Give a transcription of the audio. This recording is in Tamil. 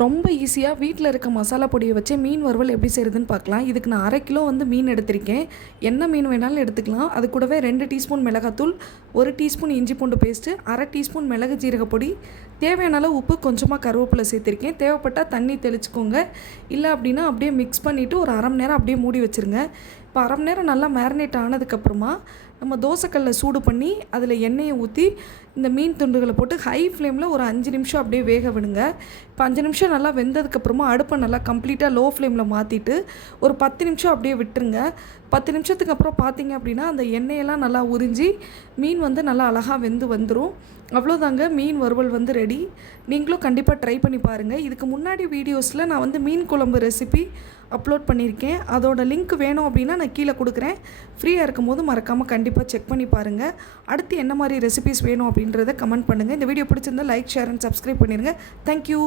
ரொம்ப ஈஸியாக வீட்டில் இருக்க மசாலா பொடியை வச்சு மீன் வறுவல் எப்படி செய்கிறதுன்னு பார்க்கலாம். இதுக்கு நான் அரை கிலோ வந்து மீன் எடுத்திருக்கேன். என்ன மீன் வேணாலும் எடுத்துக்கலாம். அது கூடவே ரெண்டு டீஸ்பூன் மிளகாத்தூள் ஒரு டீஸ்பூன் இஞ்சி பூண்டு பேஸ்ட்டு அரை டீஸ்பூன் மிளகு ஜீரக பொடி. தேவையான அளவு உப்பு கொஞ்சமாக கருவேப்பிலை சேர்த்துருக்கேன். தேவைப்பட்டால் தண்ணி தெளிச்சுக்கோங்க. இல்லை அப்படின்னா அப்படியே மிக்ஸ் பண்ணிவிட்டு ஒரு அரை மணி நேரம் அப்படியே மூடி வச்சுருங்க. இப்போ அரை மணி நேரம் நல்லா மேரினேட் ஆனதுக்கப்புறமா நம்ம தோசைக்கல்லை சூடு பண்ணி அதில் எண்ணெயை ஊற்றி இந்த மீன் துண்டுகளை போட்டு ஹை ஃப்ளேமில் ஒரு அஞ்சு நிமிஷம் அப்படியே வேக விடுங்க. இப்போ அஞ்சு நிமிஷம் நல்லா வெந்ததுக்கப்புறமா அடுப்பை நல்லா கம்ப்ளீட்டாக லோ ஃப்ளேமில் மாற்றிட்டு ஒரு பத்து நிமிஷம் அப்படியே விட்டுருங்க. பத்து நிமிஷத்துக்கு அப்புறம் பார்த்தீங்க அப்படின்னா அந்த எண்ணெயெல்லாம் நல்லா உறிஞ்சி மீன் வந்து நல்லா அழகாக வெந்து வந்துடும் அவ்வளோதாங்க மீன் வறுவல் வந்து ரெடி நீங்களும் கண்டிப்பாக ட்ரை பண்ணி பாருங்கள் இதுக்கு முன்னாடி வீடியோஸில் நான் வந்து மீன் குழம்பு ரெசிபி அப்லோட் பண்ணியிருக்கேன் அதோட லிங்க் வேணும் அப்படின்னா நான் கீழே கொடுக்குறேன். ஃப்ரீயாக இருக்கும் போது மறக்காமல் கண்டிப்பாக செக் பண்ணி பாருங்கள் அடுத்து என்ன மாதிரி ரெசிபிஸ் வேணும் அப்படின்றத கமெண்ட் பண்ணுங்கள் இந்த வீடியோ பிடிச்சிருந்தா லைக் ஷேர் அண்ட் சப்ஸ்கிரைப் பண்ணிடுங்க தேங்க்யூ